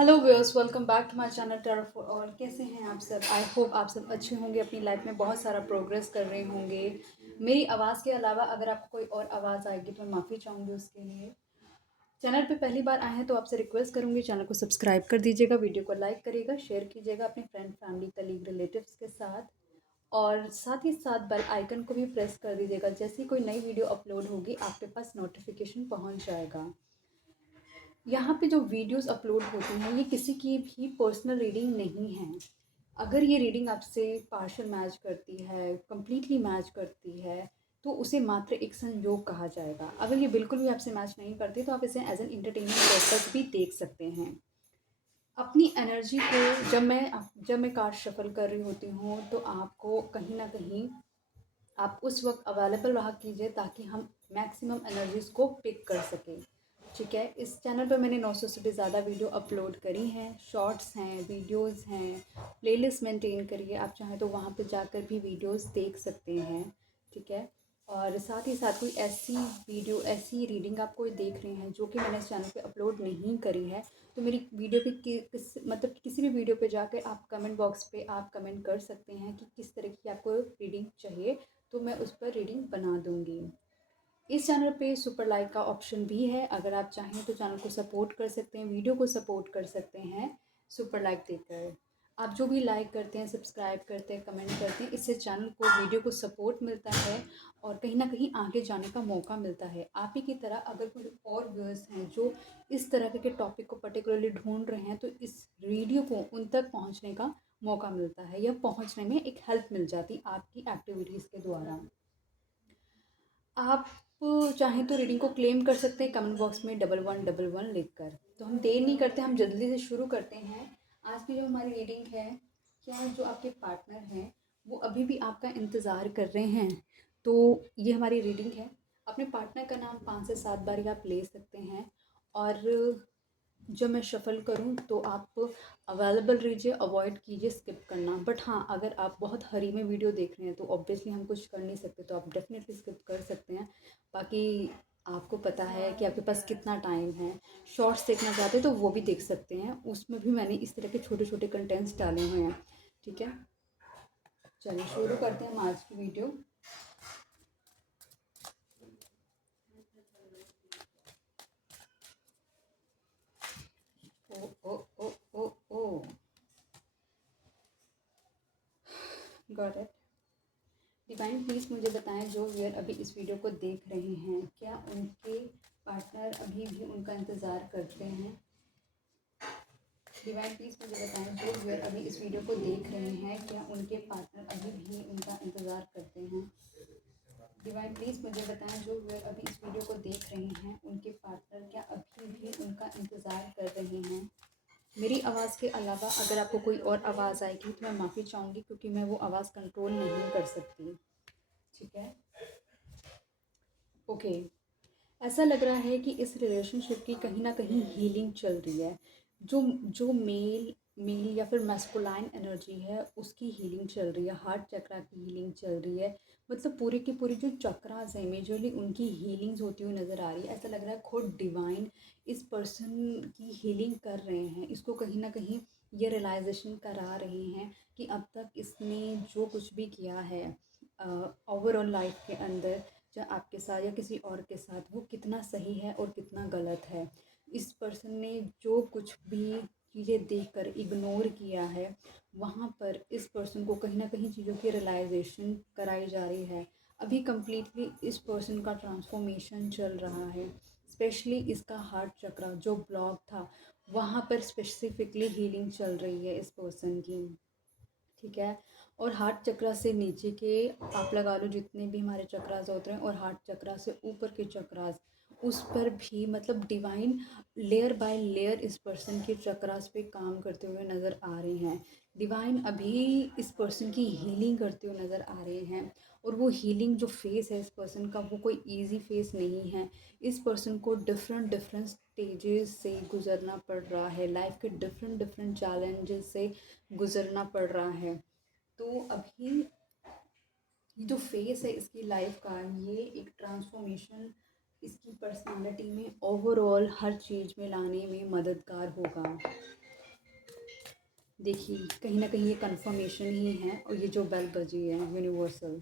Hello viewers, welcome back to my channel tarot for all. कैसे हैं आप सब? आई होप आप सब अच्छे होंगे, अपनी लाइफ में बहुत सारा प्रोग्रेस कर रहे होंगे। मेरी आवाज़ के अलावा अगर आपको कोई और आवाज़ आएगी तो मैं माफ़ी चाहूँगी उसके लिए। चैनल पे पहली बार आए हैं तो आपसे रिक्वेस्ट करूँगी, चैनल को सब्सक्राइब कर दीजिएगा, वीडियो को लाइक करिएगा, शेयर कीजिएगा अपने फ्रेंड, फैमिली, कलीग, रिलेटिव्स के साथ। और साथ ही साथ बेल आइकन को भी प्रेस कर दीजिएगा, जैसे ही कोई नई वीडियो अपलोड होगी आपके पास नोटिफिकेशन पहुँच जाएगा। यहाँ पे जो वीडियोस अपलोड होती हैं ये किसी की भी पर्सनल रीडिंग नहीं है। अगर ये रीडिंग आपसे पार्शियल मैच करती है, कंप्लीटली मैच करती है, तो उसे मात्र एक संयोग कहा जाएगा। अगर ये बिल्कुल भी आपसे मैच नहीं करती तो आप इसे एज एन एंटरटेनमेंट पर्पस भी देख सकते हैं। अपनी एनर्जी को जब मैं कार्ड शफल कर रही होती हूँ तो आपको कहीं ना कहीं आप उस वक्त अवेलेबल रहा कीजिए ताकि हम मैक्सिमम एनर्जीज़ को पिक कर सकें। ठीक है, इस चैनल पर मैंने 900 से भी ज़्यादा वीडियो अपलोड करी हैं, शॉर्ट्स हैं, वीडियोस हैं, प्लेलिस्ट मेंटेन करिए। आप चाहें तो वहाँ पे जाकर भी वीडियोस देख सकते हैं। ठीक है, और साथ ही साथ कोई ऐसी वीडियो, ऐसी रीडिंग आप कोई देख रहे हैं जो कि मैंने इस चैनल पे अपलोड नहीं करी है, तो मेरी वीडियो पे मतलब किसी भी वीडियो पे जाकर आप कमेंट बॉक्स पे आप कमेंट कर सकते हैं कि किस तरह की आपको रीडिंग चाहिए, तो मैं उस पर रीडिंग बना दूँगी। इस चैनल पे सुपर लाइक का ऑप्शन भी है, अगर आप चाहें तो चैनल को सपोर्ट कर सकते हैं, वीडियो को सपोर्ट कर सकते हैं सुपर लाइक देकर। आप जो भी लाइक करते हैं, सब्सक्राइब करते हैं, कमेंट करते हैं, इससे चैनल को, वीडियो को सपोर्ट मिलता है और कहीं ना कहीं आगे जाने का मौका मिलता है। आप ही की तरह अगर कोई और व्यूअर्स हैं जो इस तरह के टॉपिक को पर्टिकुलरली ढूंढ रहे हैं तो इस वीडियो को उन तक पहुंचने का मौका मिलता है या पहुंचने में एक हेल्प मिल जाती आपकी एक्टिविटीज़ के द्वारा। आप चाहें तो रीडिंग को क्लेम कर सकते हैं कमेंट बॉक्स में 1111 लिखकर। तो हम देर नहीं करते, हम जल्दी से शुरू करते हैं। आज की जो हमारी रीडिंग है, क्या जो आपके पार्टनर हैं वो अभी भी आपका इंतज़ार कर रहे हैं? तो ये हमारी रीडिंग है। अपने पार्टनर का नाम 5 से 7 बार आप ले सकते हैं और जब मैं शफ़ल करूँ तो आप अवेलेबल रहिए, अवॉइड कीजिए स्किप करना। बट हाँ, अगर आप बहुत हरी में वीडियो देख रहे हैं तो ऑब्वियसली हम कुछ कर नहीं सकते, तो आप डेफ़िनेटली स्किप कर सकते हैं। बाकी आपको पता है कि आपके पास कितना टाइम है। शॉर्ट्स देखना चाहते हैं तो वो भी देख सकते हैं, उसमें भी मैंने इस तरह के छोटे-छोटे कंटेंट्स डाले हुए हैं। ठीक है? चलिए शुरू करते हैं हम आज की video. Oh oh oh oh oh got it. Divine please मुझे बताएं, जो व्यूअर अभी इस वीडियो को देख रहे हैं क्या उनके पार्टनर अभी भी उनका इंतज़ार करते हैं? डिवाइन प्लीज़ मुझे बताएं, जो व्यूअर अभी इस वीडियो को देख रहे हैं क्या उनके पार्टनर अभी भी उनका इंतज़ार करते हैं? डिवाइन प्लीज़ मुझे बताएं, जो व्यूअर अभी इस वीडियो को देख रहे हैं उनके पार्टनर क्या अभी भी उनका इंतज़ार कर रहे हैं? मेरी आवाज़ के अलावा अगर आपको कोई और आवाज़ आएगी तो मैं माफ़ी चाहूँगी, क्योंकि मैं वो आवाज़ कंट्रोल नहीं कर सकती। ठीक है, ओके। ऐसा लग रहा है कि इस रिलेशनशिप की कहीं न कहीं हीलिंग चल रही है। जो जो मेल मेल या फिर मैस्कुलाइन एनर्जी है उसकी हीलिंग चल रही है, हार्ट चक्रा की हीलिंग चल रही है। मतलब पूरी की पूरी जो चक्रास हैं मेजरली उनकी हीलिंग्स होती हुई नज़र आ रही है। ऐसा लग रहा है खुद डिवाइन इस पर्सन की हीलिंग कर रहे हैं। इसको कहीं न कहीं ये रियलाइज़ेशन करा रहे हैं कि अब तक इसने जो कुछ भी किया है ओवरऑल लाइफ के अंदर, चाहे आपके साथ या किसी और के साथ, वो कितना सही है और कितना गलत है। इस पर्सन ने जो कुछ भी चीज़ें देखकर इग्नोर किया है, वहाँ पर इस पर्सन को कहीं न कहीं चीज़ों की रियलाइज़ेशन कराई जा रही है। अभी कंप्लीटली इस पर्सन का ट्रांसफॉर्मेशन चल रहा है। स्पेशली इसका हार्ट चक्रा जो ब्लॉक था, वहाँ पर स्पेसिफिकली हीलिंग चल रही है इस पर्सन की। ठीक है, और हार्ट चक्रा से नीचे के आप लगा लो जितने भी हमारे चक्रास होते हैं, और हार्ट चक्रा से ऊपर के चक्रास, उस पर भी मतलब डिवाइन लेयर बाय लेयर इस पर्सन के चक्रास पे काम करते हुए नज़र आ रहे हैं। डिवाइन अभी इस पर्सन की हीलिंग करते हुए नज़र आ रहे हैं, और वो हीलिंग जो फेस है इस पर्सन का वो कोई इजी फेस नहीं है। इस पर्सन को डिफरेंट डिफरेंट स्टेजेस से गुजरना पड़ रहा है, लाइफ के डिफरेंट डिफरेंट चैलेंजेस से गुजरना पड़ रहा है। तो अभी जो फेस है इसकी लाइफ का, ये एक ट्रांसफॉर्मेशन इसकी पर्सनालिटी में ओवरऑल हर चीज़ में लाने में मददगार होगा। देखिए कहीं ना कहीं ये कंफर्मेशन ही है, और ये जो बेल बजी है यूनिवर्सल।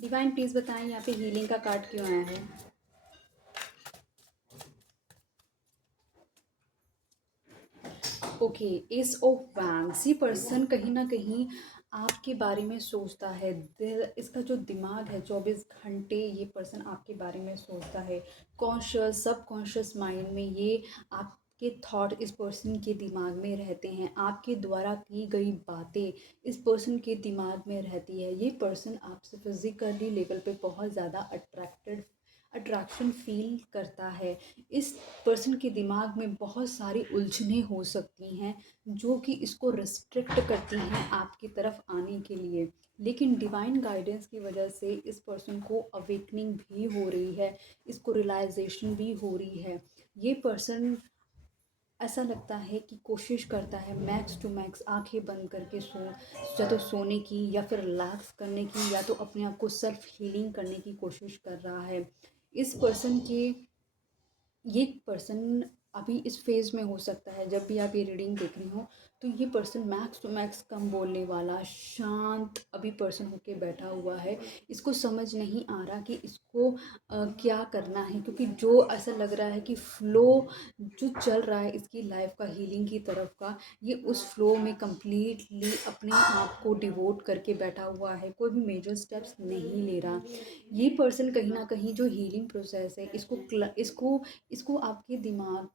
डिवाइन प्लीज़ बताएं यहाँ पे हीलिंग का कार्ड क्यों आया है। Okay, S of wands. ये पर्सन कहीं ना कहीं आपके बारे में सोचता है। दिल, इसका जो दिमाग है 24 घंटे ये पर्सन आपके बारे में सोचता है। कॉन्शियस सब कॉन्शियस माइंड में ये आपके थॉट इस पर्सन के दिमाग में रहते हैं। आपके द्वारा की गई बातें इस पर्सन के दिमाग में रहती है। ये पर्सन आपसे फिजिकली लेवल पे बहुत ज़्यादा अट्रैक्शन फील करता है। इस पर्सन के दिमाग में बहुत सारी उलझनें हो सकती हैं जो कि इसको रिस्ट्रिक्ट करती हैं आपकी तरफ आने के लिए। लेकिन डिवाइन गाइडेंस की वजह से इस पर्सन को अवेकनिंग भी हो रही है, इसको रियलाइजेशन भी हो रही है। ये पर्सन ऐसा लगता है कि कोशिश करता है मैक्स टू मैक्स आंखें बंद करके या तो सोने की, या फिर रिलैक्स करने की, या तो अपने आप को सेल्फ हीलिंग करने की कोशिश कर रहा है। इस पर्सन के ये पर्सन अभी इस फेज़ में हो सकता है, जब भी आप ये रीडिंग देख रही हो तो ये पर्सन मैक्स टू मैक्स कम बोलने वाला, शांत अभी पर्सन होके बैठा हुआ है। इसको समझ नहीं आ रहा कि इसको क्या करना है, क्योंकि जो ऐसा लग रहा है कि फ़्लो जो चल रहा है इसकी लाइफ का हीलिंग की तरफ का, ये उस फ्लो में कंप्लीटली अपने आप को डिवोट करके बैठा हुआ है, कोई भी मेजर स्टेप्स नहीं ले रहा। ये पर्सन कहीं ना कहीं जो हीलिंग प्रोसेस है इसको इसको आपके दिमाग,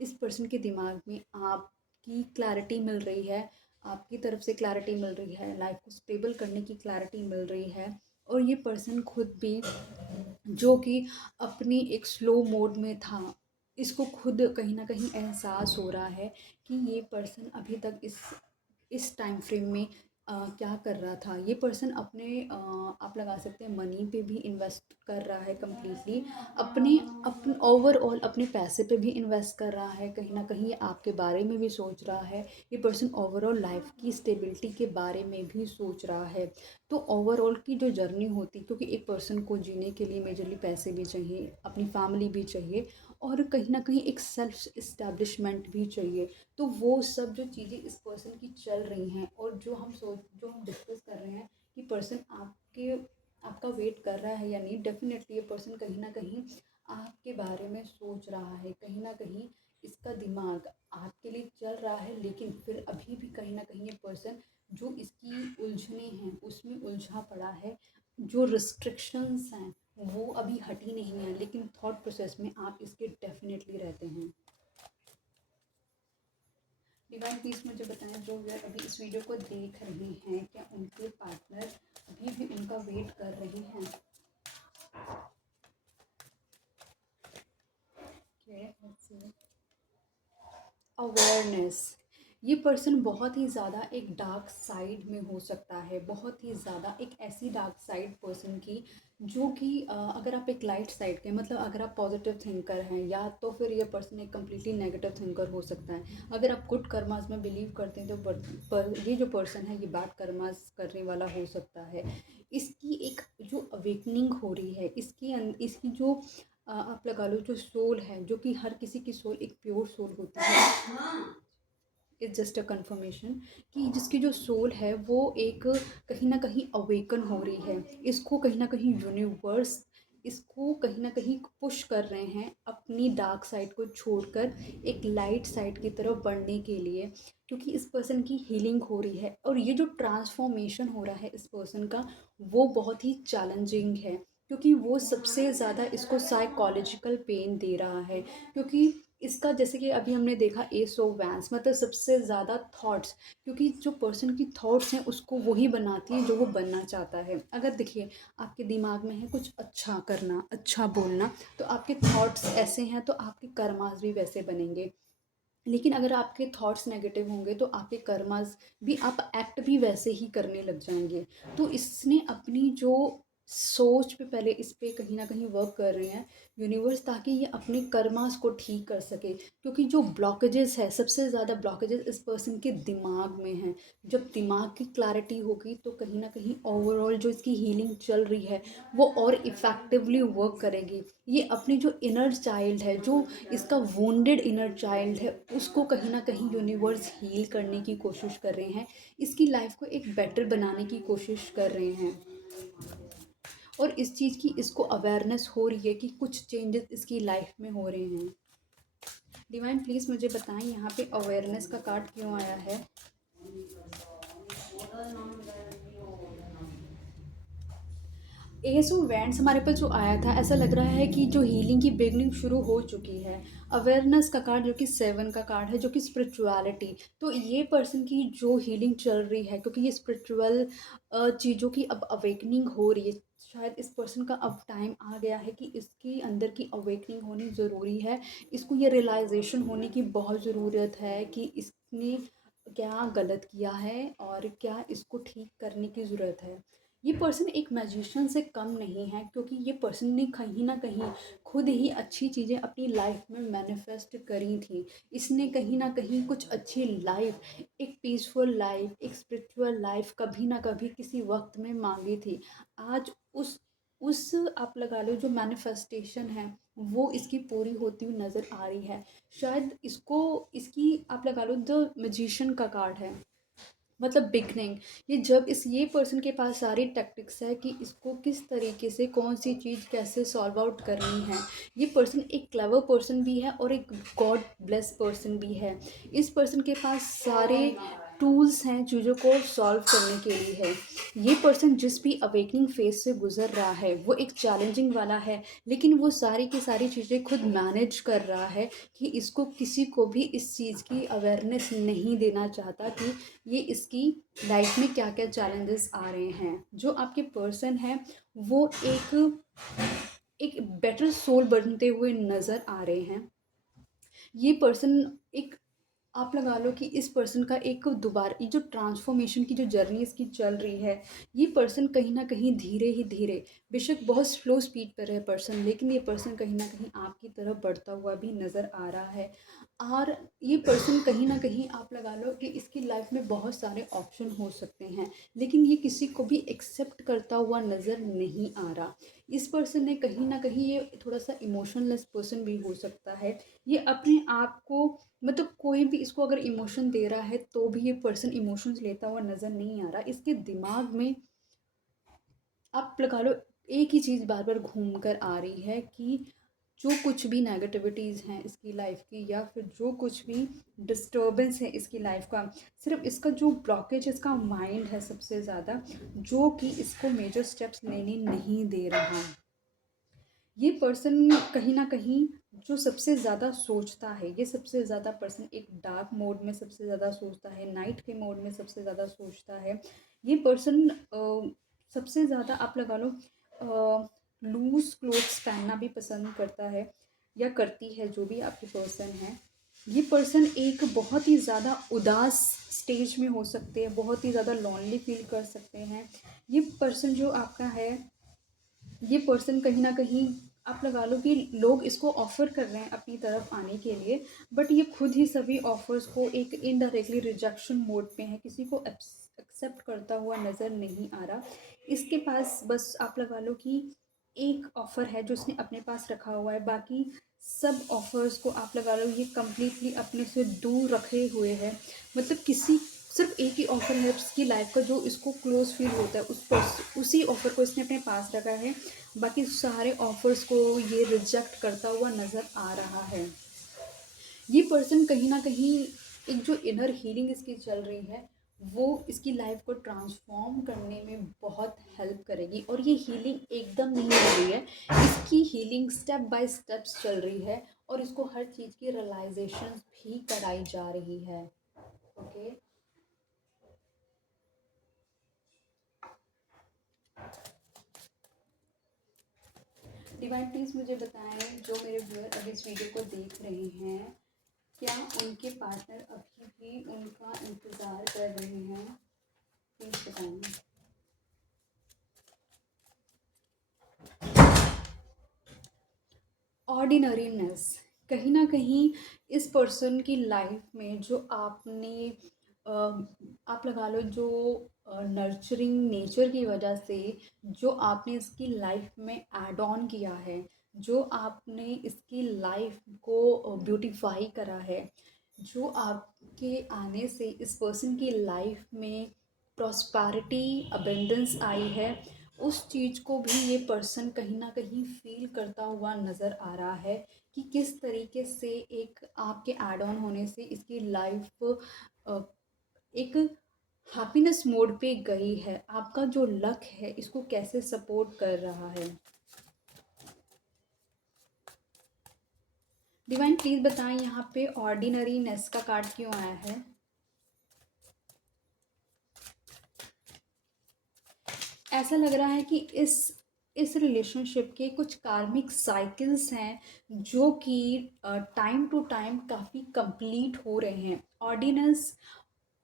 इस पर्सन के दिमाग में आपकी क्लैरिटी मिल रही है, आपकी तरफ से क्लैरिटी मिल रही है, लाइफ को स्टेबल करने की क्लैरिटी मिल रही है। और ये पर्सन खुद भी जो कि अपनी एक स्लो मोड में था, इसको खुद कहीं ना कहीं एहसास हो रहा है कि ये पर्सन अभी तक इस टाइम फ्रेम में क्या कर रहा था। ये पर्सन अपने आप लगा सकते हैं मनी पे भी इन्वेस्ट कर रहा है कम्प्लीटली, अपने ओवरऑल अपने पैसे पे भी इन्वेस्ट कर रहा है। कहीं ना कहीं ये आपके बारे में भी सोच रहा है। ये पर्सन ओवरऑल लाइफ की स्टेबिलिटी के बारे में भी सोच रहा है। तो ओवरऑल की जो जर्नी होती, क्योंकि एक पर्सन को जीने के लिए मेजरली पैसे भी चाहिए, अपनी फैमिली भी चाहिए, और कहीं ना कहीं एक सेल्फ इस्टेब्लिशमेंट भी चाहिए। तो वो सब जो चीज़ें इस पर्सन की चल रही हैं, और जो हम डिस्कस कर रहे हैं कि पर्सन आपका वेट कर रहा है या नहीं, डेफिनेटली ये पर्सन कहीं ना कहीं आपके बारे में सोच रहा है। कहीं ना कहीं इसका दिमाग आपके लिए चल रहा है, लेकिन फिर अभी भी कहीं ना कहीं ये पर्सन जो इसकी उलझने हैं उसमें उलझा पड़ा है। जो रिस्ट्रिक्शंस हैं वो अभी हटी नहीं है, लेकिन थॉट प्रोसेस में आप इसके डेफिनेटली रहते हैं। डिवाइन प्लीज मुझे बताएं, जो व्यूअर अभी इस वीडियो को देख रहे हैं, क्या उनके पार्टनर अभी भी उनका वेट कर रहे हैं। अवेयरनेस। ये पर्सन बहुत ही ज़्यादा एक डार्क साइड में हो सकता है, बहुत ही ज़्यादा एक ऐसी डार्क साइड पर्सन की जो कि अगर आप एक लाइट साइड के, मतलब अगर आप पॉजिटिव थिंकर हैं, या तो फिर ये पर्सन एक कम्प्लीटली नेगेटिव थिंकर हो सकता है। अगर आप गुड कर्मास में बिलीव करते हैं तो ये जो पर्सन है ये बैड कर्मास करने वाला हो सकता है। इसकी एक जो अवेकनिंग हो रही है, इसकी जो आप लगा लो जो सोल है, जो कि हर किसी की सोल एक प्योर सोल होती है। इट्स जस्ट अ कन्फर्मेशन कि जिसकी जो सोल है वो एक कहीं ना कहीं अवेकन हो रही है। इसको कहीं ना कहीं यूनिवर्स इसको कहीं ना कहीं पुश कर रहे हैं अपनी डार्क साइड को छोड़कर एक लाइट साइड की तरफ बढ़ने के लिए, क्योंकि इस पर्सन की हीलिंग हो रही है। और ये जो ट्रांसफॉर्मेशन हो रहा है इस पर्सन का, वो बहुत ही चैलेंजिंग है, क्योंकि वो सबसे ज़्यादा इसको साइकोलॉजिकल पेन दे रहा है। क्योंकि इसका जैसे कि अभी हमने देखा एस ऑफ वैंस, मतलब सबसे ज़्यादा थॉट्स, क्योंकि जो पर्सन की थॉट्स हैं उसको वही बनाती है जो वो बनना चाहता है। अगर देखिए आपके दिमाग में है कुछ अच्छा करना, अच्छा बोलना, तो आपके थॉट्स ऐसे हैं तो आपके कर्मास भी वैसे बनेंगे। लेकिन अगर आपके थॉट्स नेगेटिव होंगे तो आपके कर्मास भी, आप एक्ट भी वैसे ही करने लग जाएंगे। तो इसने अपनी जो सोच पे पहले इस पे कहीं न कहीं वर्क कर रहे हैं यूनिवर्स, ताकि ये अपने कर्मास को ठीक कर सके। क्योंकि जो ब्लॉकेजेस है, सबसे ज़्यादा ब्लॉकेजेस इस पर्सन के दिमाग में हैं। जब दिमाग की क्लैरिटी होगी तो कहीं न कहीं ओवरऑल जो इसकी हीलिंग चल रही है वो और इफ़ेक्टिवली वर्क करेगी। ये अपनी जो इनर चाइल्ड है, जो इसका वुंडेड इनर चाइल्ड है, उसको कहीं न कहीं यूनिवर्स हील करने की कोशिश कर रहे हैं। इसकी लाइफ़ को एक बेटर बनाने की कोशिश कर रहे हैं। और इस चीज़ की इसको अवेयरनेस हो रही है कि कुछ चेंजेस इसकी लाइफ में हो रहे हैं। डिवाइन प्लीज़ मुझे बताएं यहाँ पे अवेयरनेस का कार्ड क्यों आया है। एस ऑफ वैंड्स हमारे पास जो आया था, ऐसा लग रहा है कि जो हीलिंग की बिगनिंग शुरू हो चुकी है। अवेयरनेस का कार्ड जो कि 7 का कार्ड है, जो कि स्पिरिचुअलिटी। तो ये पर्सन की जो हीलिंग चल रही है, क्योंकि ये स्पिरिचुअल चीज़ों की अब अवेकनिंग हो रही है। शायद इस पर्सन का अब टाइम आ गया है कि इसकी अंदर की अवेकनिंग होनी ज़रूरी है। इसको ये रियलाइजेशन होने की बहुत ज़रूरत है कि इसने क्या गलत किया है और क्या इसको ठीक करने की ज़रूरत है। ये पर्सन एक मैजिशियन से कम नहीं है, क्योंकि ये पर्सन ने कहीं ना कहीं खुद ही अच्छी चीज़ें अपनी लाइफ में मैनिफेस्ट करी थी। इसने कहीं ना कहीं कुछ अच्छी लाइफ, एक पीसफुल लाइफ, एक स्पिरिचुअल लाइफ कभी ना कभी किसी वक्त में मांगी थी। आज उस आप लगा लो जो मैनिफेस्टेशन है वो इसकी पूरी होती हुई नज़र आ रही है। शायद इसको, इसकी आप लगा लो द मैजिशियन का कार्ड है, मतलब बिगनिंग। ये जब इस ये पर्सन के पास सारी टैक्टिक्स है कि इसको किस तरीके से कौन सी चीज़ कैसे सॉल्व आउट करनी है। ये पर्सन एक क्लेवर पर्सन भी है और एक गॉड ब्लेस पर्सन भी है। इस पर्सन के पास सारे टूल्स हैं चीज़ों को सॉल्व करने के लिए है। ये पर्सन जिस भी अवेकनिंग फेज से गुजर रहा है वो एक चैलेंजिंग वाला है, लेकिन वो सारी की सारी चीज़ें खुद मैनेज कर रहा है कि इसको किसी को भी इस चीज़ की अवेयरनेस नहीं देना चाहता कि ये इसकी लाइफ में क्या क्या चैलेंजेस आ रहे हैं। जो आपके पर्सन है वो एक बेटर सोल बनते हुए नज़र आ रहे हैं। ये पर्सन एक, आप लगा लो कि इस पर्सन का एक दोबारा ये जो ट्रांसफॉर्मेशन की जो जर्नी इसकी चल रही है, ये पर्सन कहीं ना कहीं धीरे ही धीरे, बेशक बहुत स्लो स्पीड पर है पर्सन, लेकिन ये पर्सन कहीं ना कहीं आपकी तरफ बढ़ता हुआ भी नज़र आ रहा है। और ये पर्सन कहीं ना कहीं आप लगा लो कि इसकी लाइफ में बहुत सारे ऑप्शन हो सकते हैं, लेकिन ये किसी को भी एक्सेप्ट करता हुआ नज़र नहीं आ रहा। इस पर्सन ने कहीं ना कहीं, ये थोड़ा सा इमोशनलेस पर्सन भी हो सकता है। ये अपने आप को, मतलब कोई भी इसको अगर इमोशन दे रहा है तो भी ये पर्सन इमोशंस लेता हुआ नज़र नहीं आ रहा। इसके दिमाग में आप लगा लो एक ही चीज़ बार बार घूम कर आ रही है कि जो कुछ भी नेगेटिविटीज़ हैं इसकी लाइफ की, या फिर जो कुछ भी डिस्टर्बेंस है इसकी लाइफ का, सिर्फ इसका जो ब्लॉकेज इसका माइंड है सबसे ज़्यादा, जो कि इसको मेजर स्टेप्स लेने नहीं दे रहा। ये पर्सन कहीं ना कहीं जो सबसे ज़्यादा सोचता है, ये सबसे ज़्यादा पर्सन एक डार्क मोड में सबसे ज़्यादा सोचता है, नाइट के मोड में सबसे ज़्यादा सोचता है। ये पर्सन सबसे ज़्यादा आप लगा लो लूज क्लोथ्स पहनना भी पसंद करता है या करती है, जो भी आपकी पर्सन है। ये पर्सन एक बहुत ही ज़्यादा उदास स्टेज में हो सकते हैं, बहुत ही ज़्यादा लॉनली फील कर सकते हैं। ये पर्सन जो आपका है, ये पर्सन कहीं ना कहीं आप लगा लो कि लोग इसको ऑफ़र कर रहे हैं अपनी तरफ आने के लिए, बट ये खुद ही सभी ऑफ़र्स को एक इनडायरेक्टली रिजेक्शन मोड पे है, किसी को एक्सेप्ट करता हुआ नज़र नहीं आ रहा। इसके पास बस आप लगा लो कि एक ऑफ़र है जो उसने अपने पास रखा हुआ है, बाकी सब ऑफ़र्स को आप लगा लो ये कम्प्लीटली अपने से दूर रखे हुए है। मतलब किसी, सिर्फ एक ही ऑफ़र है उसकी लाइफ का जो इसको क्लोज फील होता है, उसी ऑफ़र को इसने अपने पास रखा है। बाकी सारे ऑफ़र्स को ये रिजेक्ट करता हुआ नज़र आ रहा है। ये पर्सन कहीं ना कहीं एक जो इनर हीलिंग इसकी चल रही है वो इसकी लाइफ को ट्रांसफॉर्म करने में बहुत हेल्प करेगी। और ये हीलिंग एकदम नहीं हो रही है, इसकी हीलिंग स्टेप बाय स्टेप्स चल रही है और इसको हर चीज़ की रियलाइजेशन भी कराई जा रही है। ओके, डिवाइन प्लीज़ मुझे बताएं, जो मेरे व्यूअर अभी इस वीडियो को देख रहे हैं, क्या उनके पार्टनर अभी भी उनका इंतज़ार कर रहे हैं? प्लीज़ बताएं। ऑर्डिनरीनेस, कहीं ना कहीं इस पर्सन की लाइफ में जो आपने अ, आप लगा लो जो नर्चरिंग नेचर की वजह से जो आपने इसकी लाइफ में ऐड ऑन किया है, जो आपने इसकी लाइफ को ब्यूटीफाई करा है, जो आपके आने से इस पर्सन की लाइफ में प्रॉस्पैरिटी अबेंडेंस आई है, उस चीज़ को भी ये पर्सन कहीं ना कहीं फील करता हुआ नज़र आ रहा है कि किस तरीके से एक आपके ऐड ऑन होने से इसकी लाइफ एक हैप्पीनेस मोड पे गई है। आपका जो लक है इसको कैसे सपोर्ट कर रहा है। डिवाइन प्लीज़ बताएं यहाँ पे ऑर्डिनरीनेस का कार्ड क्यों आया है। ऐसा लग रहा है कि इस रिलेशनशिप के कुछ कार्मिक साइकिल्स हैं जो कि टाइम टू टाइम काफ़ी कंप्लीट हो रहे हैं।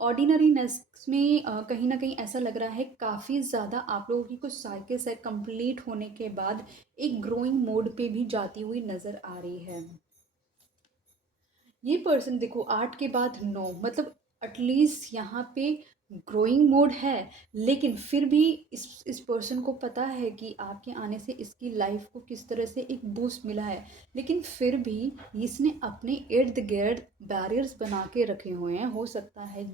ऑर्डिनरीनेस में कहीं ना कहीं ऐसा लग रहा है काफ़ी ज़्यादा आप लोगों की कुछ साइकिल्स है कंप्लीट होने के बाद एक ग्रोइंग मोड पे भी जाती हुई नज़र आ रही है। ये पर्सन देखो 8 के बाद 9, मतलब एटलीस्ट यहाँ पे ग्रोइंग मोड है, लेकिन फिर भी इस पर्सन को पता है कि आपके आने से इसकी लाइफ को किस तरह से एक बूस्ट मिला है, लेकिन फिर भी इसने अपने इर्द गिर्द बैरियर्स बना के रखे हुए हैं। हो सकता है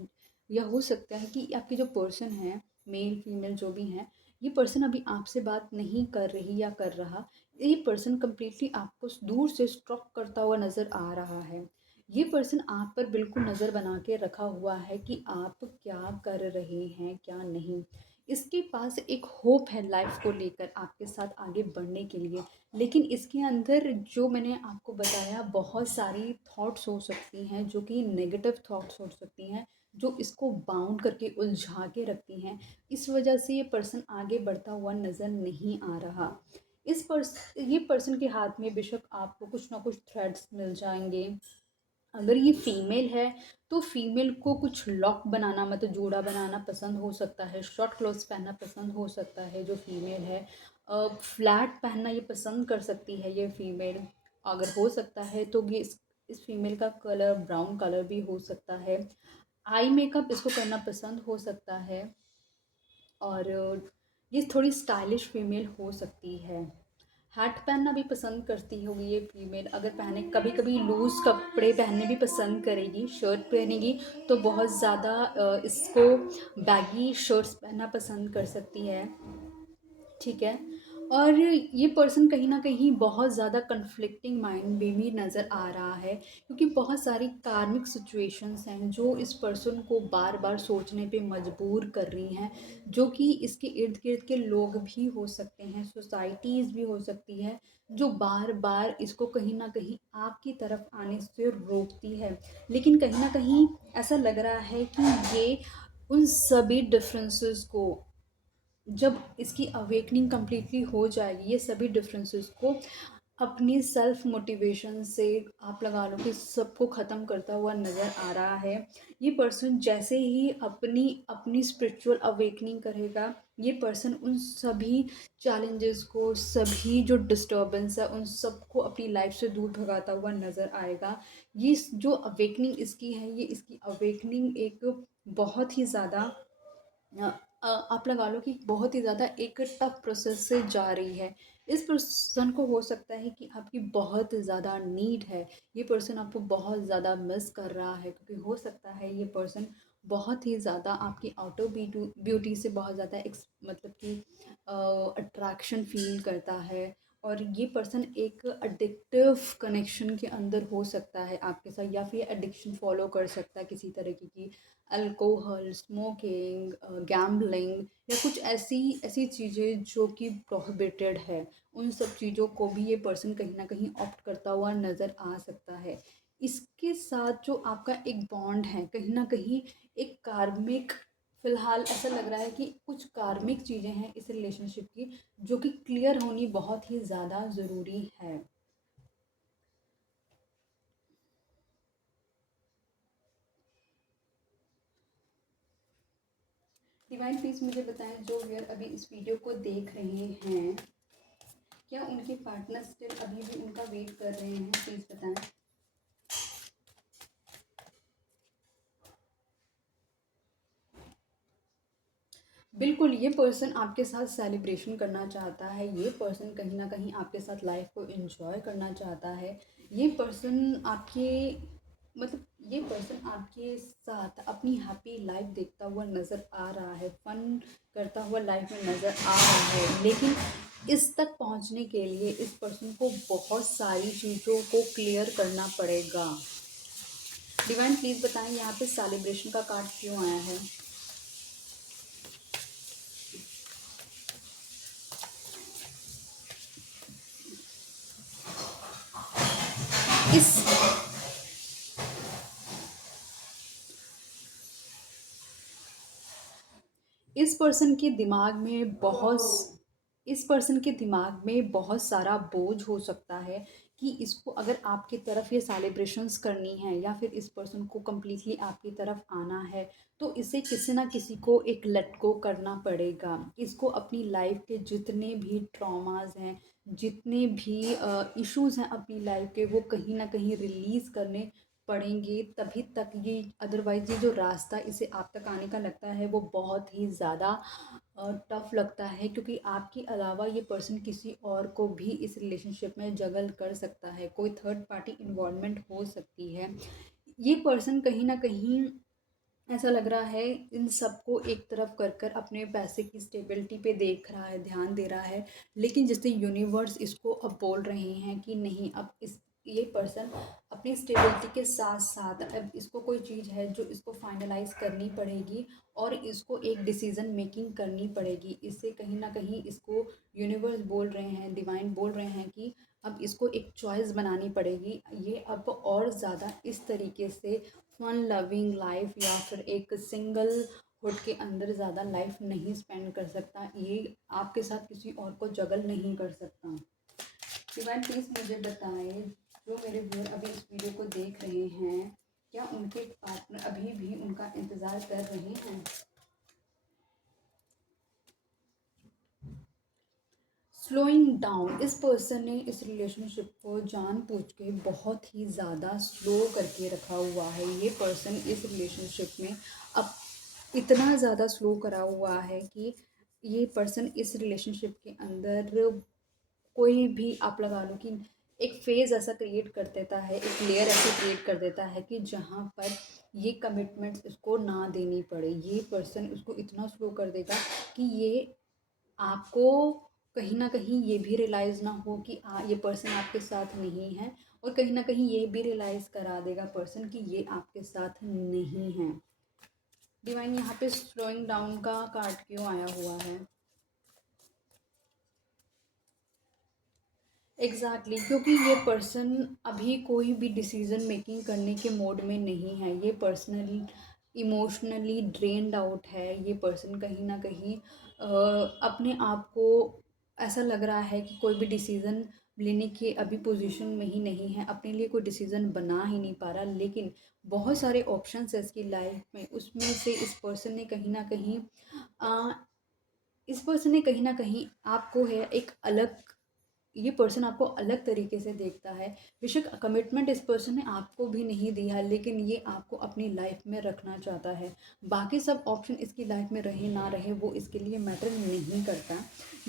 या हो सकता है कि आपके जो पर्सन है, मेल फीमेल जो भी हैं, ये पर्सन अभी आपसे बात नहीं कर रही या कर रहा। ये पर्सन कम्प्लीटली आपको दूर से स्टॉक करता हुआ नज़र आ रहा है। ये पर्सन आप पर बिल्कुल नज़र बना के रखा हुआ है कि आप क्या कर रहे हैं क्या नहीं। इसके पास एक होप है लाइफ को लेकर आपके साथ आगे बढ़ने के लिए, लेकिन इसके अंदर जो मैंने आपको बताया बहुत सारी थॉट्स हो सकती हैं जो कि नेगेटिव थॉट्स हो सकती हैं, जो इसको बाउंड करके उलझा के रखती हैं। इस वजह से ये पर्सन आगे बढ़ता हुआ नज़र नहीं आ रहा। ये पर्सन के हाथ में बेशक आपको कुछ ना कुछ थ्रेड्स मिल जाएंगे। अगर ये फीमेल है तो फीमेल को कुछ लॉक बनाना, मतलब जूड़ा बनाना पसंद हो सकता है, शॉर्ट क्लॉथ्स पहनना पसंद हो सकता है जो फीमेल है। फ्लैट पहनना ये पसंद कर सकती है ये फीमेल। अगर हो सकता है तो ये इस फीमेल का कलर ब्राउन कलर भी हो सकता है। आई मेकअप इसको करना पसंद हो सकता है, और ये थोड़ी स्टाइलिश फीमेल हो सकती है। हैट पहनना भी पसंद करती होगी ये फीमेल। अगर पहने कभी कभी लूज़ कपड़े पहनने भी पसंद करेगी, शर्ट पहनेगी तो बहुत ज़्यादा इसको बैगी शर्ट्स पहनना पसंद कर सकती है। ठीक है। और ये पर्सन कहीं न कहीं बहुत ज़्यादा कन्फ्लिक्टिंग माइंड में भी नज़र आ रहा है, क्योंकि बहुत सारी कार्मिक सिचुएशंस हैं जो इस पर्सन को बार-बार सोचने पे मजबूर कर रही हैं, जो कि इसके इर्द-गिर्द के लोग भी हो सकते हैं, सोसाइटीज़ भी हो सकती है, जो बार-बार इसको कहीं न कहीं आपकी तरफ आने से रोकती है। लेकिन कहीं न कहीं ऐसा लग रहा है कि ये उन सभी डिफरेंसेस को, जब इसकी अवेकनिंग कम्प्लीटली हो जाएगी, ये सभी डिफरेंसेस को अपनी सेल्फ मोटिवेशन से आप लगा लो कि सबको ख़त्म करता हुआ नज़र आ रहा है। ये पर्सन जैसे ही अपनी अपनी स्पिरिचुअल अवेकनिंग करेगा, ये पर्सन उन सभी चैलेंजेस को, सभी जो डिस्टर्बेंस है उन सबको अपनी लाइफ से दूर भगाता हुआ नज़र आएगा। ये जो अवेकनिंग इसकी है, ये इसकी अवेकनिंग एक बहुत ही ज़्यादा आप लगा लो कि बहुत ही ज़्यादा एक टफ प्रोसेस से जा रही है। इस पर्सन को हो सकता है कि आपकी बहुत ज़्यादा नीड है, ये पर्सन आपको बहुत ज़्यादा मिस कर रहा है, क्योंकि हो सकता है ये पर्सन बहुत ही ज़्यादा आपकी आउटर ब्यूटी से बहुत ज़्यादा मतलब कि अट्रैक्शन फील करता है। और ये पर्सन एक एडिक्टिव कनेक्शन के अंदर हो सकता है आपके साथ, या फिर एडिक्शन फॉलो कर सकता है किसी तरीके की, अल्कोहल, स्मोकिंग, गैम्बलिंग, या कुछ ऐसी ऐसी चीज़ें जो कि प्रोहिबिटेड है, उन सब चीज़ों को भी ये पर्सन कहीं ना कहीं ऑप्ट करता हुआ नज़र आ सकता है। इसके साथ जो आपका एक बॉन्ड है, कहीं ना कहीं एक कार्मिक, फ़िलहाल ऐसा लग रहा है कि कुछ कार्मिक चीज़ें हैं इस रिलेशनशिप की जो कि क्लियर होनी बहुत ही ज़्यादा ज़रूरी है। डिवाइन प्लीज़ मुझे बताएं जो व्यूअर अभी इस वीडियो को देख रहे हैं, क्या उनके पार्टनर स्टिल अभी भी उनका वेट कर रहे हैं? प्लीज़ बताएं। बिल्कुल, ये पर्सन आपके साथ सेलिब्रेशन करना चाहता है, ये पर्सन कहीं न कहीं आपके साथ लाइफ़ को एन्जॉय करना चाहता है। ये पर्सन आपके मतलब ये पर्सन आपके साथ अपनी हैप्पी लाइफ़ देखता हुआ नज़र आ रहा है, फ़न करता हुआ लाइफ़ में नज़र आ रहा है। लेकिन इस तक पहुँचने के लिए इस पर्सन को बहुत सारी चीज़ों को क्लियर करना पड़ेगा। डिवाइन प्लीज़ बताएँ यहाँ पे सेलिब्रेशन का कार्ड क्यों आया है? इस इस पर्सन के दिमाग में बहुत इस पर्सन के दिमाग में बहुत सारा बोझ हो सकता है कि इसको अगर आपकी तरफ ये सेलिब्रेशंस करनी है या फिर इस पर्सन को कम्प्लीटली आपकी तरफ आना है, तो इसे किसी ना किसी को एक लेट गो करना पड़ेगा। इसको अपनी लाइफ के जितने भी ट्रॉमास हैं, जितने भी इश्यूज़ हैं अपनी लाइफ के, वो कहीं ना कहीं रिलीज़ करने पड़ेंगे, तभी तक ये अदरवाइज़ ये जो रास्ता इसे आप तक आने का लगता है वो बहुत ही ज़्यादा टफ लगता है, क्योंकि आपके अलावा ये पर्सन किसी और को भी इस रिलेशनशिप में जगल कर सकता है, कोई थर्ड पार्टी इन्वॉल्वमेंट हो सकती है। ये पर्सन कहीं ना कहीं ऐसा लग रहा है इन सबको एक तरफ कर कर अपने पैसे की स्टेबिलिटी पे देख रहा है, ध्यान दे रहा है। लेकिन जैसे यूनिवर्स इसको अब बोल रहे हैं कि नहीं, अब इस ये पर्सन अपनी स्टेबिलिटी के साथ साथ अब इसको कोई चीज़ है जो इसको फाइनलाइज करनी पड़ेगी और इसको एक डिसीज़न मेकिंग करनी पड़ेगी। इससे कहीं ना कहीं इसको यूनिवर्स बोल रहे हैं, डिवाइन बोल रहे हैं कि अब इसको एक चॉइस बनानी पड़ेगी। ये अब और ज़्यादा इस तरीके से फन लविंग लाइफ या फिर एक सिंगल हुड के अंदर ज़्यादा लाइफ नहीं स्पेंड कर सकता। ये आपके साथ किसी और को जगल नहीं कर सकता। डिवाइन प्लीज़ मुझे बताएं, जो मेरे व्यूअर अभी इस वीडियो को देख रहे हैं, क्या उनके पार्टनर अभी भी उनका इंतज़ार कर रहे हैं? स्लोइंग डाउन, इस पर्सन ने इस रिलेशनशिप को जानबूझ के बहुत ही ज़्यादा स्लो करके रखा हुआ है। ये पर्सन इस रिलेशनशिप में अब इतना ज़्यादा स्लो करा हुआ है कि ये पर्सन इस रिलेशनशिप के अंदर कोई भी आप लगा लो कि एक फेज़ ऐसा क्रिएट कर देता है, एक लेयर ऐसी क्रिएट कर देता है कि जहाँ पर ये कमिटमेंट्स इसको ना देनी पड़े। ये पर्सन उसको इतना स्लो कर देगा कि ये आपको कहीं न कहीं ये भी रियलाइज़ ना हो कि ये पर्सन आपके साथ नहीं है, और कहीं न कहीं ये भी रियलाइज़ करा देगा पर्सन कि ये आपके साथ नहीं है। डिवाइन यहाँ पे स्लोइंग डाउन का कार्ड क्यों आया हुआ है? एग्जैक्टली क्योंकि ये पर्सन अभी कोई भी डिसीज़न मेकिंग करने के मोड में नहीं है। ये पर्सनली इमोशनली ड्रेन्ड आउट है। ये पर्सन कहीं ना कहीं अपने आप को ऐसा लग रहा है कि कोई भी डिसीज़न लेने की अभी पोजीशन में ही नहीं है, अपने लिए कोई डिसीज़न बना ही नहीं पा रहा। लेकिन बहुत सारे ऑप्शंस है इसकी लाइफ में, उसमें से इस पर्सन ने कहीं ना कहीं अ, इस पर्सन ने कहीं ना कहीं आपको है एक अलग ये पर्सन आपको अलग तरीके से देखता है। बेशक कमिटमेंट इस पर्सन ने आपको भी नहीं दी है, लेकिन ये आपको अपनी लाइफ में रखना चाहता है। बाकी सब ऑप्शन इसकी लाइफ में रहे ना रहे वो इसके लिए मैटर नहीं करता।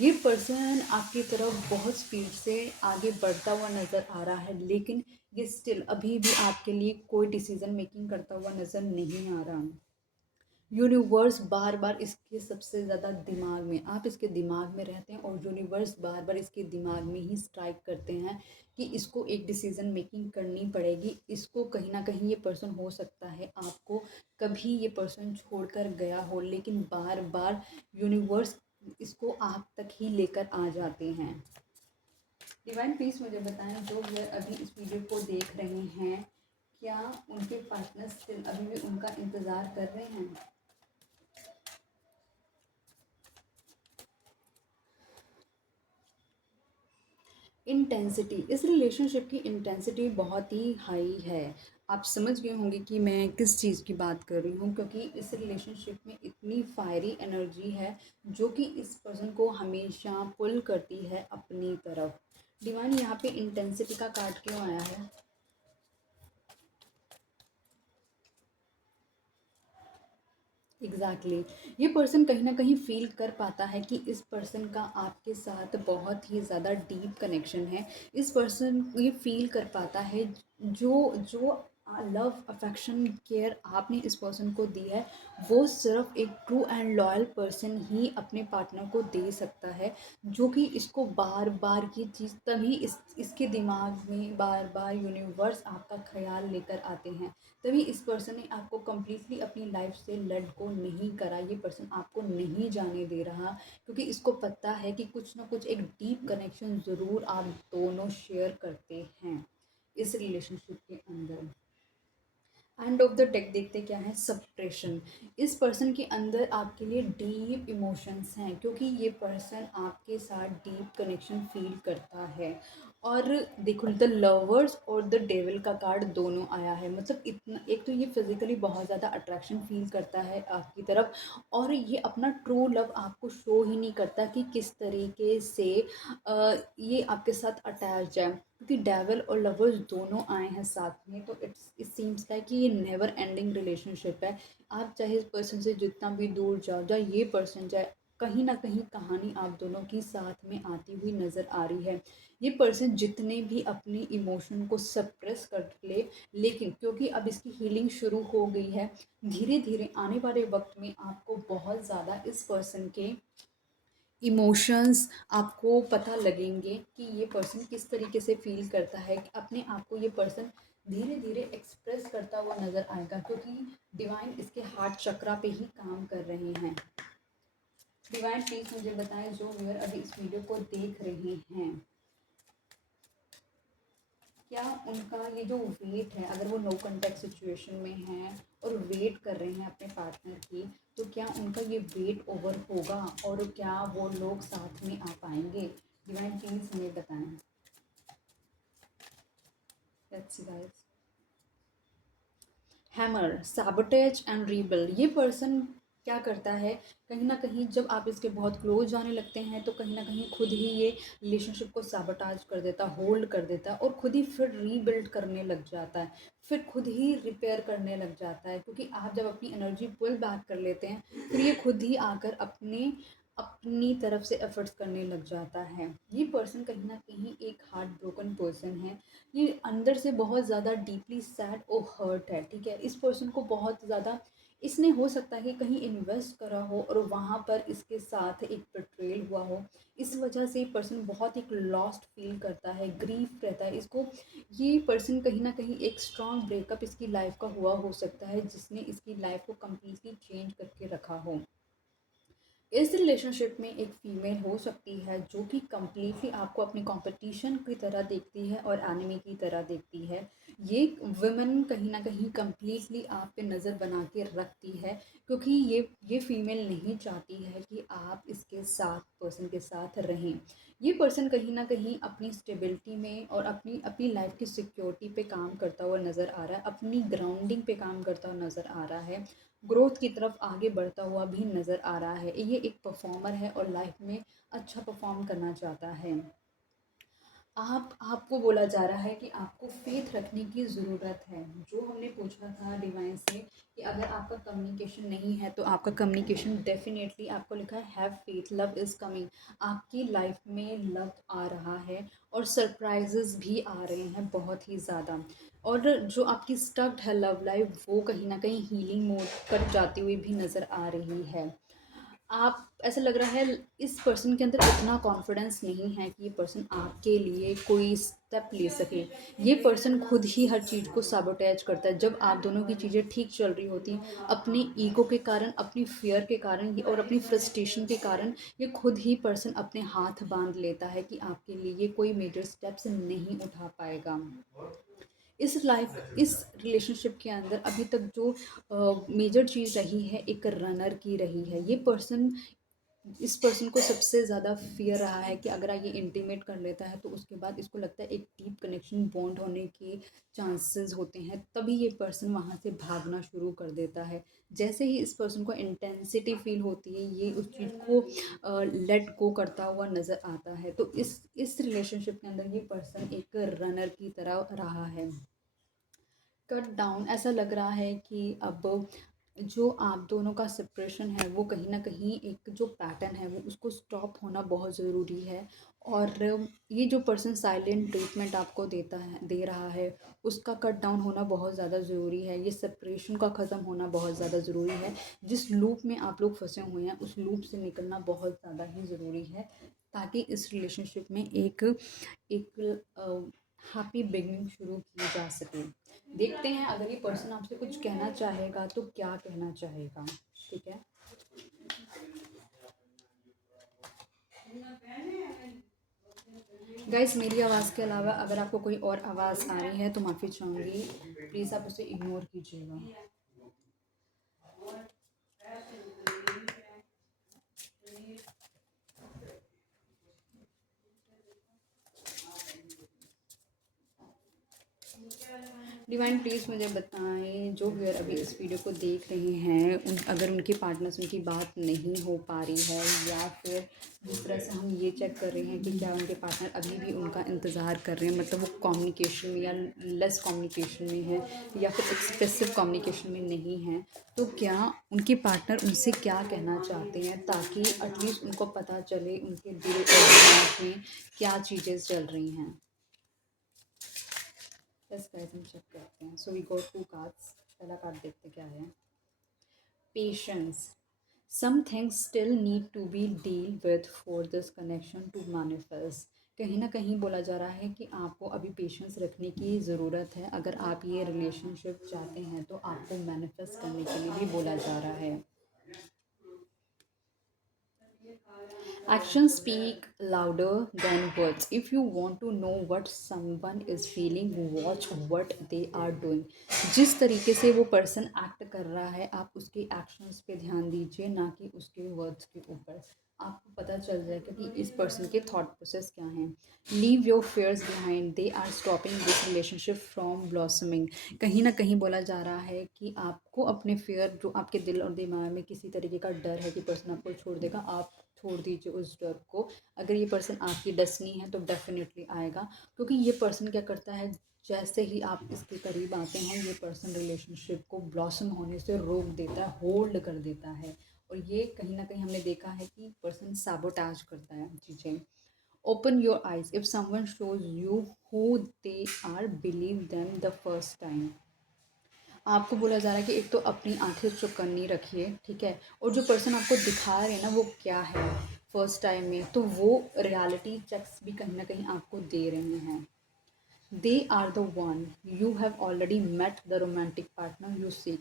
ये पर्सन आपकी तरफ बहुत स्पीड से आगे बढ़ता हुआ नज़र आ रहा है, लेकिन ये स्टिल अभी भी आपके लिए कोई डिसीज़न मेकिंग करता हुआ नज़र नहीं आ रहा। यूनिवर्स बार बार इसके सबसे ज़्यादा दिमाग में, आप इसके दिमाग में रहते हैं और यूनिवर्स बार बार इसके दिमाग में ही स्ट्राइक करते हैं कि इसको एक डिसीज़न मेकिंग करनी पड़ेगी। इसको कहीं ना कहीं ये पर्सन हो सकता है आपको कभी ये पर्सन छोड़कर गया हो, लेकिन बार बार यूनिवर्स इसको आप तक ही लेकर आ जाते हैं। डिवाइन प्लीज़ मुझे बताएं, जो ये अभी इस वीडियो को देख रहे हैं, क्या उनके पार्टनर स्टिल अभी भी उनका इंतज़ार कर रहे हैं? इंटेंसिटी, इस रिलेशनशिप की इंटेंसिटी बहुत ही हाई है। आप समझ गए होंगे कि मैं किस चीज़ की बात कर रही हूँ, क्योंकि इस रिलेशनशिप में इतनी फायरी एनर्जी है जो कि इस पर्सन को हमेशा पुल करती है अपनी तरफ। डिवाइन यहाँ पे इंटेंसिटी का कार्ड क्यों आया है? Exactly exactly. ये पर्सन कहीं ना कहीं फील कर पाता है कि इस पर्सन का आपके साथ बहुत ही ज़्यादा डीप कनेक्शन है। इस पर्सन ये फील कर पाता है जो जो लव अफेक्शन केयर आपने इस पर्सन को दी है, वो सिर्फ एक ट्रू एंड लॉयल पर्सन ही अपने पार्टनर को दे सकता है। जो कि इसको बार बार ये चीज़ तभी इसके दिमाग में बार बार यूनिवर्स आपका ख्याल लेकर आते हैं, तभी इस पर्सन ने आपको कम्प्लीटली अपनी लाइफ से लेट गो नहीं करा। ये पर्सन आपको नहीं जाने दे रहा, क्योंकि इसको पता है कि कुछ ना कुछ एक डीप कनेक्शन ज़रूर आप दोनों शेयर करते हैं इस रिलेशनशिप के अंदर। एंड ऑफ द डेक देखते क्या है, सप्रेशन। इस पर्सन के अंदर आपके लिए डीप इमोशंस हैं, क्योंकि ये पर्सन आपके साथ डीप कनेक्शन फील करता है। और देखो, द लवर्स और द डेविल का कार्ड दोनों आया है। मतलब इतना, एक तो ये फिजिकली बहुत ज़्यादा अट्रैक्शन फील करता है आपकी तरफ, और ये अपना ट्रू लव आपको शो ही नहीं करता कि किस तरीके से ये आपके साथ अटैच है। क्योंकि डेविल और लवर्स दोनों आए हैं साथ में, तो इट सीम्स लाइक कि ये नेवर एंडिंग रिलेशनशिप है। आप चाहे इस पर्सन से जितना भी दूर जाओ, चाहे ये पर्सन जाए, कहीं ना कहीं कहानी आप दोनों की साथ में आती हुई नज़र आ रही है। ये पर्सन जितने भी अपने इमोशन को सप्रेस कर ले, लेकिन क्योंकि अब इसकी हीलिंग शुरू हो गई है, धीरे धीरे आने वाले वक्त में आपको बहुत ज़्यादा इस पर्सन के इमोशंस आपको पता लगेंगे कि ये पर्सन किस तरीके से फील करता है। कि अपने आप को ये पर्सन धीरे धीरे एक्सप्रेस करता हुआ नज़र आएगा, क्योंकि डिवाइन इसके हार्ट चक्रा पे ही काम कर रहे हैं। डिवाइन प्लीज़ मुझे बताएं, जो व्यूअर अभी इस वीडियो को देख रहे हैं, क्या उनका ये जो वेट है, अगर वो नो कॉन्टैक्ट सिचुएशन में हैं और वेट कर रहे हैं अपने पार्टनर की, तो क्या उनका ये वेट ओवर होगा और क्या वो लोग साथ में आ पाएंगे? डिवाइन प्लीज हमें बताएं। Let's see guys. Hammer, sabotage and rebuild. ये पर्सन क्या करता है, कहीं ना कहीं जब आप इसके बहुत क्लोज जाने लगते हैं, तो कहीं ना कहीं खुद ही ये रिलेशनशिप को सैबोटाज कर देता, होल्ड कर देता, और खुद ही फिर रीबिल्ड करने लग जाता है, फिर खुद ही रिपेयर करने लग जाता है। क्योंकि आप जब अपनी एनर्जी पुल बैक कर लेते हैं, फिर ये खुद ही आकर अपने अपनी तरफ से एफर्ट्स करने लग जाता है। ये पर्सन कहीं ना कहीं एक हार्ट ब्रोकन पर्सन है। ये अंदर से बहुत ज़्यादा डीपली सैड और हर्ट है, ठीक है। इस पर्सन को बहुत ज़्यादा, इसने हो सकता है कहीं इन्वेस्ट करा हो और वहाँ पर इसके साथ एक बिट्रेल हुआ हो। इस वजह से पर्सन बहुत एक लॉस्ट फील करता है, ग्रीफ रहता है इसको। ये पर्सन कहीं ना कहीं एक स्ट्रॉन्ग ब्रेकअप इसकी लाइफ का हुआ हो सकता है, जिसने इसकी लाइफ को कम्प्लीटली चेंज करके रखा हो। इस रिलेशनशिप में एक फीमेल हो सकती है जो कि कम्प्लीटली आपको अपनी कंपटीशन की तरह देखती है और एनिमी की तरह देखती है। ये वुमेन कहीं ना कहीं कम्प्लीटली आप पे नज़र बना के रखती है, क्योंकि ये फीमेल नहीं चाहती है कि आप इसके साथ पर्सन के साथ रहें। ये पर्सन कहीं ना कहीं अपनी स्टेबिलिटी में और अपनी अपनी लाइफ की सिक्योरिटी पे काम करता हुआ नज़र आ रहा है, अपनी ग्राउंडिंग पे काम करता हुआ नज़र आ रहा है, ग्रोथ की तरफ आगे बढ़ता हुआ भी नज़र आ रहा है। ये एक परफॉर्मर है और लाइफ में अच्छा परफॉर्म करना चाहता है। आपको बोला जा रहा है कि आपको फेथ रखने की ज़रूरत है। जो हमने पूछा था डिवाइन से कि अगर आपका कम्युनिकेशन नहीं है, तो आपका कम्युनिकेशन डेफिनेटली, आपको लिखा है have faith, love is coming. आपकी लाइफ में लव आ रहा है और सरप्राइजेस भी आ रहे हैं बहुत ही ज़्यादा। और जो आपकी स्टक्ड है लव लाइफ, वो कहीं ना कहीं हीलिंग मोड पर जाती हुई भी नज़र आ रही है। आप, ऐसा लग रहा है इस पर्सन के अंदर इतना कॉन्फिडेंस नहीं है कि ये पर्सन आपके लिए कोई स्टेप ले सके। ये पर्सन खुद ही हर चीज़ को साबोटेज करता है जब आप दोनों की चीज़ें ठीक चल रही होती हैं। अपने ईगो के कारण, अपनी फियर के कारण और अपनी फ्रस्ट्रेशन के कारण ये खुद ही पर्सन अपने हाथ बांध लेता है कि आपके लिए ये कोई मेजर स्टेप्स नहीं उठा पाएगा। इस रिलेशनशिप के अंदर अभी तक जो मेजर चीज़ रही है, एक रनर की रही है। ये पर्सन इस पर्सन को सबसे ज़्यादा फ़ियर रहा है कि अगर ये इंटीमेट कर लेता है तो उसके बाद इसको लगता है एक डीप कनेक्शन बॉन्ड होने के चांसेस होते हैं, तभी ये पर्सन वहाँ से भागना शुरू कर देता है। जैसे ही इस पर्सन को इंटेंसिटी फ़ील होती है, ये उस चीज़ को लेट गो करता हुआ नज़र आता है। तो इस रिलेशनशिप के अंदर ये पर्सन एक रनर की तरह रहा है। कट डाउन ऐसा लग रहा है कि अब जो आप दोनों का सेपरेशन है वो कहीं न कहीं एक जो पैटर्न है वो उसको स्टॉप होना बहुत ज़रूरी है। और ये जो पर्सन साइलेंट ट्रीटमेंट आपको दे रहा है, उसका कट डाउन होना बहुत ज़्यादा ज़रूरी है। ये सेपरेशन का ख़त्म होना बहुत ज़्यादा ज़रूरी है। जिस लूप में आप लोग फँसे हुए हैं उस लूप से निकलना बहुत ज़्यादा ही ज़रूरी है, ताकि इस रिलेशनशिप में एक एक हैप्पी बिगिनिंग शुरू की जा सके। देखते हैं अगर ये पर्सन आपसे कुछ कहना चाहेगा तो क्या कहना चाहेगा। ठीक है गाइस, मेरी आवाज़ के अलावा अगर आपको कोई और आवाज़ आ रही है तो माफ़ी चाहूँगी, प्लीज़ आप उसे इग्नोर कीजिएगा। डिवाइन प्लीज़ मुझे बताएं, जो व्यूअर अभी इस वीडियो को देख रहे हैं अगर उनके पार्टनर से उनकी बात नहीं हो पा रही है, या फिर जिस तरह से हम ये चेक कर रहे हैं कि क्या उनके पार्टनर अभी भी उनका इंतज़ार कर रहे हैं, मतलब वो कम्युनिकेशन में या लेस कम्युनिकेशन में है या फिर एक्सप्रेसिव कम्युनिकेशन में नहीं है, तो क्या उनके पार्टनर उनसे क्या कहना चाहते हैं, ताकि एटलीस्ट उनको पता चले उनके दिल और दिमाग में क्या चीज़ें चल रही हैं। यस गाइस, हम चेक करते हैं। So we got 2 cards. पहला कार्ड देखते क्या है। Patience. Some things still need to be deal with for this connection to manifest. कहीं ना कहीं बोला जा रहा है कि आपको अभी पेशेंस रखने की ज़रूरत है। अगर आप ये रिलेशनशिप चाहते हैं तो आपको मैनिफेस्ट करने के लिए भी बोला जा रहा है। Actions speak louder than words. If you want to know what someone is feeling, watch what they are doing. जिस तरीके से वो पर्सन एक्ट कर रहा है, आप उसके एक्शंस पे ध्यान दीजिए, ना कि उसके वर्ड्स के ऊपर। आपको पता चल जाएगा कि इस पर्सन के थॉट प्रोसेस क्या हैं। Leave your fears behind, they are stopping this relationship from blossoming. कहीं ना कहीं बोला जा रहा है कि आपको अपने फेयर, जो आपके दिल और दिमाग में किसी तरीके का डर है कि पर्सन आपको छोड़ देगा, आप छोड़ दीजिए उस डर को। अगर ये पर्सन आपकी डेस्टिनी है तो डेफिनेटली आएगा, क्योंकि ये पर्सन क्या करता है, जैसे ही आप इसके करीब आते हैं ये पर्सन रिलेशनशिप को ब्लॉसम होने से रोक देता है, होल्ड कर देता है। और ये कहीं ना कहीं हमने देखा है कि पर्सन सैबोटेज करता है चीज़ें। Open your eyes, if someone shows you who they are, believe them the first time. आपको बोला जा रहा है कि एक तो अपनी आंखें चौकन्नी रखिए, ठीक है, और जो पर्सन आपको दिखा रहे हैं ना वो क्या है फर्स्ट टाइम में, तो वो रियलिटी चेक्स भी कहीं ना कहीं आपको दे रहे हैं। They are the one, you have already met the romantic partner you seek.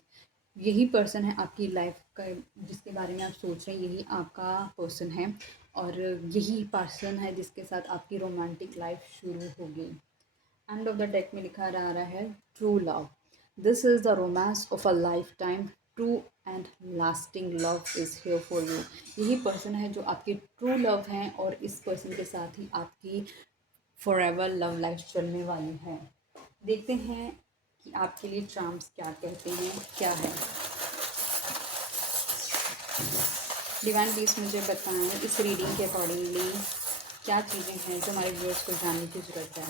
यही पर्सन है आपकी लाइफ का, जिसके बारे में आप सोच रहे हैं, यही आपका पर्सन है। और यही पर्सन है जिसके साथ आपकी रोमांटिक लाइफ शुरू होगी। एंड ऑफ द डेक में लिखा जा रहा है true love, this is the romance of a life time, true and lasting love is here for you. यही पर्सन है जो आपकी ट्रू लव हैं, और इस पर्सन के साथ ही आपकी फॉर एवर लव लाइफ चलने वाली है। देखते हैं कि आपके लिए चार्म्स क्या कहते हैं, क्या है। डिवाइन प्लीज मुझे बताएं इस रीडिंग के अकॉर्डिंगली क्या चीज़ें हैं जो हमारे व्यूअर्स को जानने की ज़रूरत है।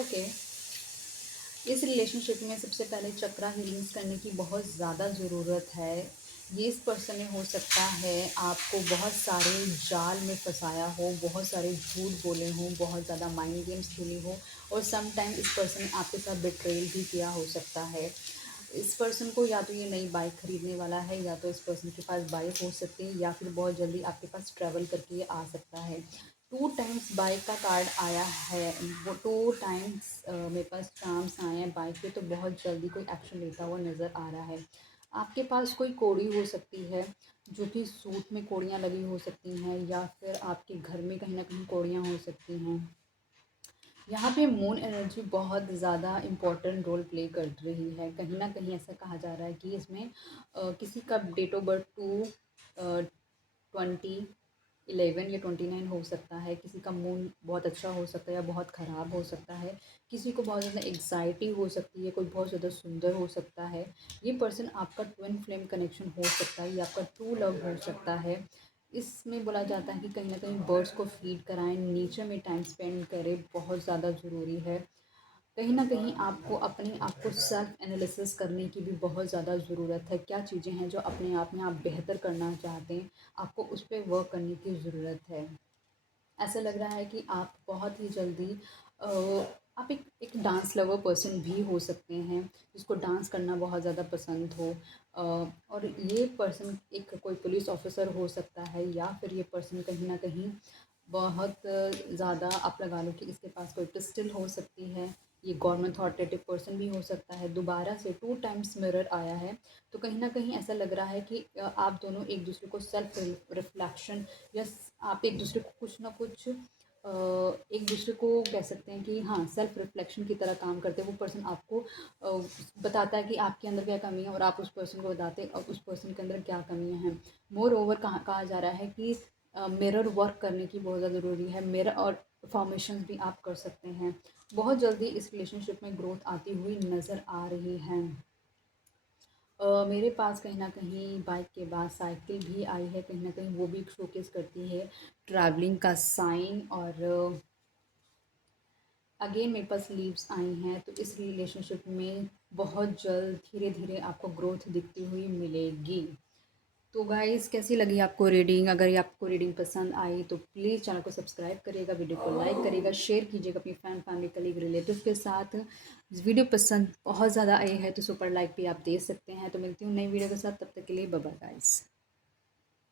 ओके, इस रिलेशनशिप में सबसे पहले चक्रा हीलिंग्स करने की बहुत ज़्यादा ज़रूरत है। ये इस पर्सन ने हो सकता है आपको बहुत सारे जाल में फंसाया हो, बहुत सारे झूठ बोले हों, बहुत ज़्यादा माइंड गेम्स खेली हो, और सम टाइम इस पर्सन ने आपके साथ बिट्रेल भी किया हो सकता है। इस पर्सन को या तो ये नई बाइक ख़रीदने वाला है, या तो इस पर्सन के पास बाइक हो सकती है, या फिर बहुत जल्दी आपके पास ट्रैवल करके ये आ सकता है। 2 टाइम्स बाइक का कार्ड आया है, वो 2 टाइम्स मेरे पास चांस आए हैं बाइक पे, तो बहुत जल्दी कोई एक्शन लेता हुआ नज़र आ रहा है। आपके पास कोई कोड़ी हो सकती है, जो कि सूट में कोड़ियाँ लगी हो सकती हैं, या फिर आपके घर में कहीं ना कहीं कोड़ियाँ हो सकती हैं। यहाँ पे मून एनर्जी बहुत ज़्यादा इम्पोर्टेंट रोल प्ले कर रही है। कहीं न कहीं ऐसा कहा जा रहा है कि इसमें किसी का डेट ऑफ बर्थ 20, 11 या 29 हो सकता है। किसी का मूड बहुत अच्छा हो सकता है या बहुत ख़राब हो सकता है। किसी को बहुत ज़्यादा एंग्ज़ायटी हो सकती है, कोई बहुत ज़्यादा सुंदर हो सकता है। ये पर्सन आपका ट्विन फ्लेम कनेक्शन हो सकता है, ये आपका ट्रू लव हो सकता है। इसमें बोला जाता है कि कहीं न कहीं बर्ड्स को फ़ीड कराएँ, नेचर में टाइम स्पेंड करें, बहुत ज़्यादा ज़रूरी है। कहीं न कहीं आपको अपने आप को सेल्फ एनालिसिस करने की भी बहुत ज़्यादा ज़रूरत है। क्या चीज़ें हैं जो अपने आप में आप बेहतर करना चाहते हैं, आपको उस पे वर्क करने की ज़रूरत है। ऐसा लग रहा है कि आप बहुत ही जल्दी अ, आप एक डांस लवर पर्सन भी हो सकते हैं, जिसको डांस करना बहुत ज़्यादा पसंद हो। और ये पर्सन एक कोई पुलिस ऑफिसर हो सकता है या फिर ये पर्सन कहीं न कहीं बहुत ज़्यादा आप लगा लो कि इसके पास कोई पिस्टल हो सकती है। ये गवर्नमेंट अथॉरिटेटिव पर्सन भी हो सकता है। दोबारा से 2 टाइम्स मिरर आया है, तो कहीं न कहीं ऐसा लग रहा है कि आप दोनों एक-दूसरे को सेल्फ रिफ्लेक्शन या आप एक दूसरे को कुछ ना कुछ एक दूसरे को कह सकते हैं कि हाँ, सेल्फ रिफ्लेक्शन की तरह काम करते हैं। वो पर्सन आपको बताता है कि आपके अंदर क्या कमी है और आप उस पर्सन को बताते हैं और उस पर्सन के अंदर क्या कमियां हैं। मोर ओवर कहा कहा जा रहा है कि मिरर वर्क करने की बहुत ज़्यादा ज़रूरी है। मिरर और फॉर्मेशन भी आप कर सकते हैं। बहुत जल्दी इस रिलेशनशिप में ग्रोथ आती हुई नज़र आ रही है। मेरे पास कहीं न कहीं बाइक के बाद साइकिल भी आई है, कहीं न कहीं वो भी शोकेस करती है ट्रैवलिंग का साइन। और अगेन मेरे पास लीव्स आई हैं, तो इस रिलेशनशिप में बहुत जल्द धीरे-धीरे आपको ग्रोथ दिखती हुई मिलेगी। तो गाइज़ कैसी लगी आपको रीडिंग? अगर ये आपको रीडिंग पसंद आई तो प्लीज़ चैनल को सब्सक्राइब करिएगा, वीडियो को लाइक करिएगा, शेयर कीजिएगा अपनी फ्रेंड, फैमिली, कलीग, रिलेटिव के साथ। वीडियो पसंद बहुत ज़्यादा आई है तो सुपर लाइक भी आप दे सकते हैं। तो मिलती हूँ नई वीडियो के साथ, तब तक के लिए बाय बाय गाइज़।